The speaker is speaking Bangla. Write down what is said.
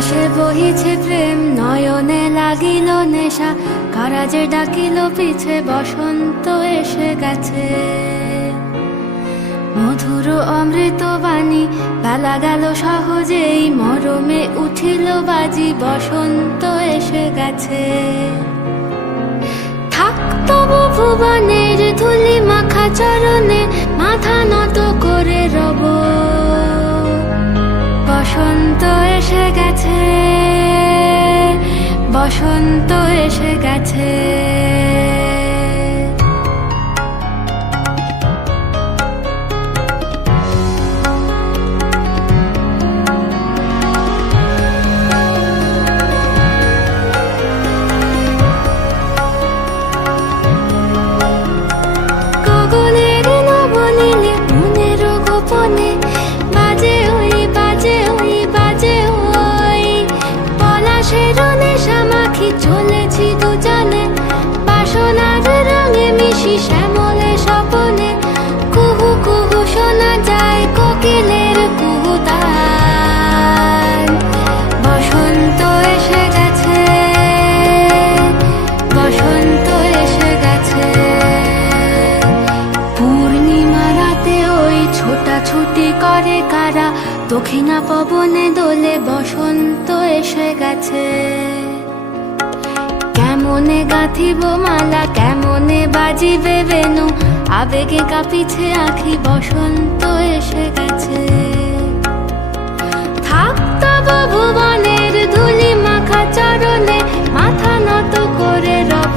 বাতাসে বহিছে প্রেম, নয়নে লাগিল নেশা, কারাজে ডাকিল পিছে, বসন্ত এসে গেছে। মধুর অমৃত বাণী, বেলা গেল সহজেই, মরমে উঠিল বাজি, বসন্ত এসে গেছে। থাক তবু ভুবনের ধুলি মাখা চরণে, মাথা নত করে রব। বসন্ত এসে গেছে, বসন্ত এসে গেছে। গগনের নবনীলে, মনের গোপনে, বাজে ওই বাজে ওই বাজে ওই। পলাশের নেশা মাখি চলেছি দুজনে, বাসনার রঙে মিশি শ্যামলে স্বপনে। কুহু কুহু শোনা যায় কোকিলের কুহুতান। বসন্ত এসে গেছে, বসন্ত এসে গেছে। পূর্ণিমা রাতে ওই ছোটাছুটি করে কারা, দক্ষিণা পবনে দোলে, বসন্ত এসে গেছে। কেমনে গাঁথিব মালা, কেমনে বাজিবে বেনু, আবেগে কাঁপিছে আখি, বসন্ত এসে গেছে। থাক তবু ভুবনের ধুলি মাখা চরণে, মাথা নত করে রব।